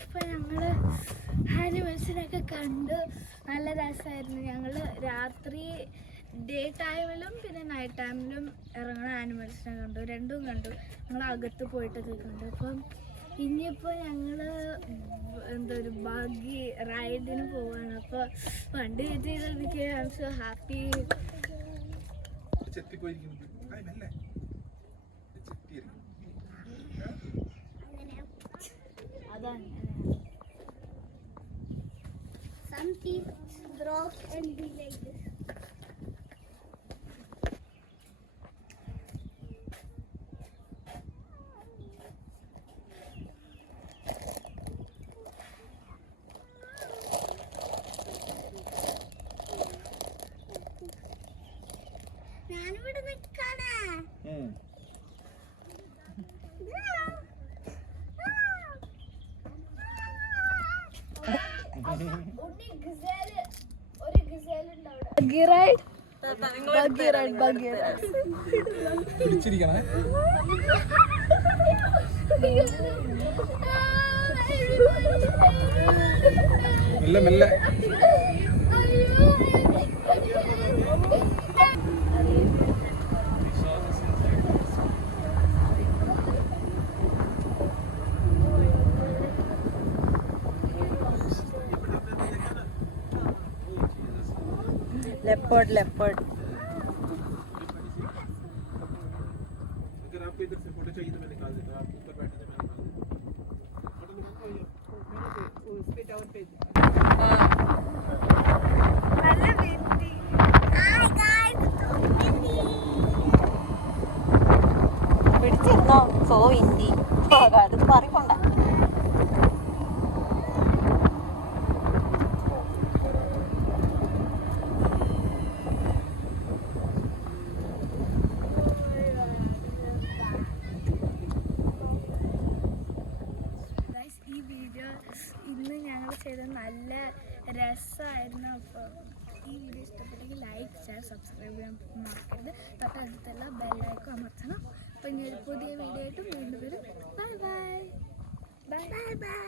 ഇപ്പം ഞങ്ങൾ ആനിമൽസിനൊക്കെ കണ്ടു. നല്ല രസമായിരുന്നു. ഞങ്ങൾ രാത്രി ഡേ ടൈമിലും പിന്നെ നൈറ്റ് ടൈമിലും ഇറങ്ങുന്ന ആനിമൽസിനെ കണ്ടു. രണ്ടും കണ്ടു. ഞങ്ങൾ അകത്ത് പോയിട്ടൊക്കെ കണ്ടു. അപ്പം ഇനിയിപ്പോൾ ഞങ്ങൾ ഒരു ബഗ്ഗി റൈഡിന് പോവാണ്. അപ്പോൾ വണ്ടി കിട്ടിയത് എനിക്ക് ഐ ആം സോ ഹാപ്പി. അതാണ് some teeth drop and be like this. ഞാനിവിടെ നിൽക്കാണ്. മെല്ലെ लेपर्ड लेपर्ड अगर आपको इधर से फोटो चाहिए तो मैं निकाल देता हूँ. आप ऊपर बैठे तो मैं निकाल देता हूँ. फोटो निकालो या उस पे डाउन पे. നല്ല വെട്ടി. ഹായ് ഗയ്സ്, പിടിച്ചിരുന്നോ സോ ഇന്ത്യ അത് പറയണ്ട. ഈ വീഡിയോ ഇന്ന് ഞങ്ങൾ ചെയ്തത് നല്ല രസമായിരുന്നു. അപ്പോൾ ഈ വീഡിയോ ഇഷ്ടപ്പെട്ടെങ്കിൽ ലൈക്ക് ഷെയർ സബ്സ്ക്രൈബ് ചെയ്യാൻ മറക്കരുത്. തൊട്ടടുത്തുള്ള ബെല്ലൈക്കൺ അമർത്തണം. അപ്പോൾ ഇനി ഒരു പുതിയ വീഡിയോ ആയിട്ട് വീണ്ടും വരും. Bye bye bye bye bye.